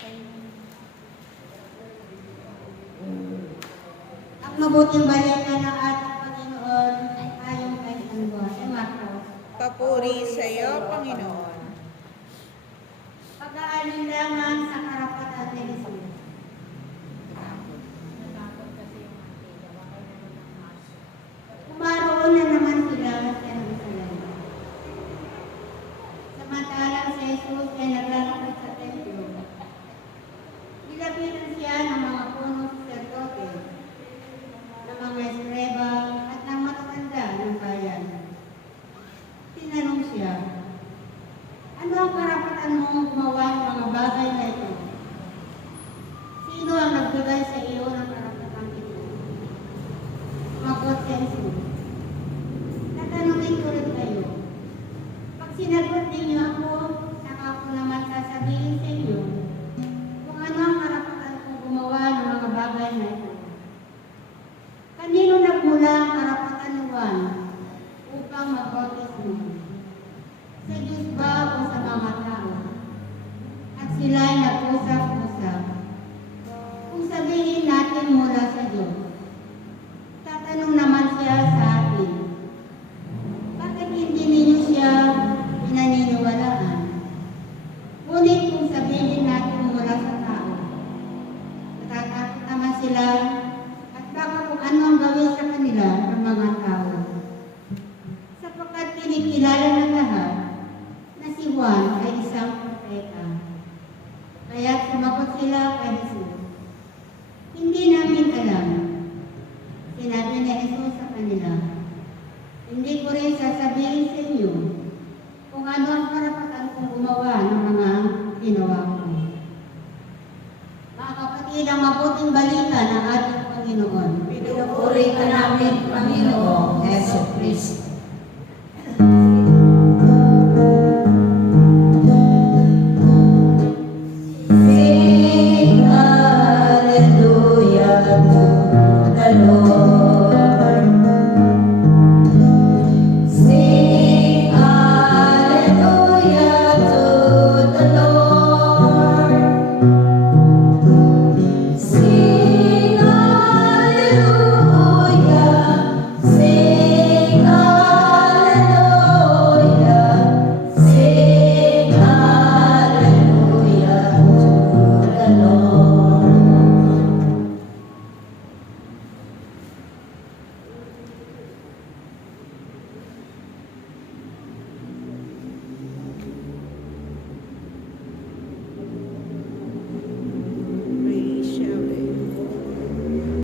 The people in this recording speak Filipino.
Ang mabuting balita ng ating Panginoon ay ayon kay San Juan. Marcos. Papuri sa iyo, Panginoon. Pag-aalinlangan sa karapatan ni Jesus. Umaroon na naman sila sa Jerusalem. Samantalang si Jesus ay naglalakad sa templo. Nilapitan siya ng mga punong saserdote, ng mga eskreba at ng matatanda ng bayan. Tinanong siya, ano ang karapatan mong gumawa ng mga bagay na ito? Sino ang nagbigay sa iyo ng karapatan ito? Sumagot si Jesus, tatanungin ko rin kayo. Pag sinagot ninyo ako, saka ko naman sasabihin sa inyo kung ano ang karapatan kong gumawa ng mga bagay na ito. Kanino nagmula ang karapatan ni Juan upang magbautismo? Sa Diyos ba o sa mga tao? At sila ay nag-usap-usap. Kung sabihin natin mula sa Diyos, tatanong naman siya sa atin, bakit hindi ninyo siya pinaniniwalaan? Ngunit kung sabihin natin mula sa tao, natatakot naman sila at baka kung ano ang gawin sa kanila ng mga tao. Sapagkat kinikilala ng lahat na si Juan ay isang propeta. Kaya sumagot sila kay Jesus, hindi namin alam. Sinabi ni Jesus sa kanila, hindi ko rin sasabihin sa inyo kung ano ang karapatan kong gumawa ng mga ginawa ko. Mga kapatid, ang mabuting balita ng ating Panginoon. Pinupuri ka namin, Panginoong Hesus Kristo.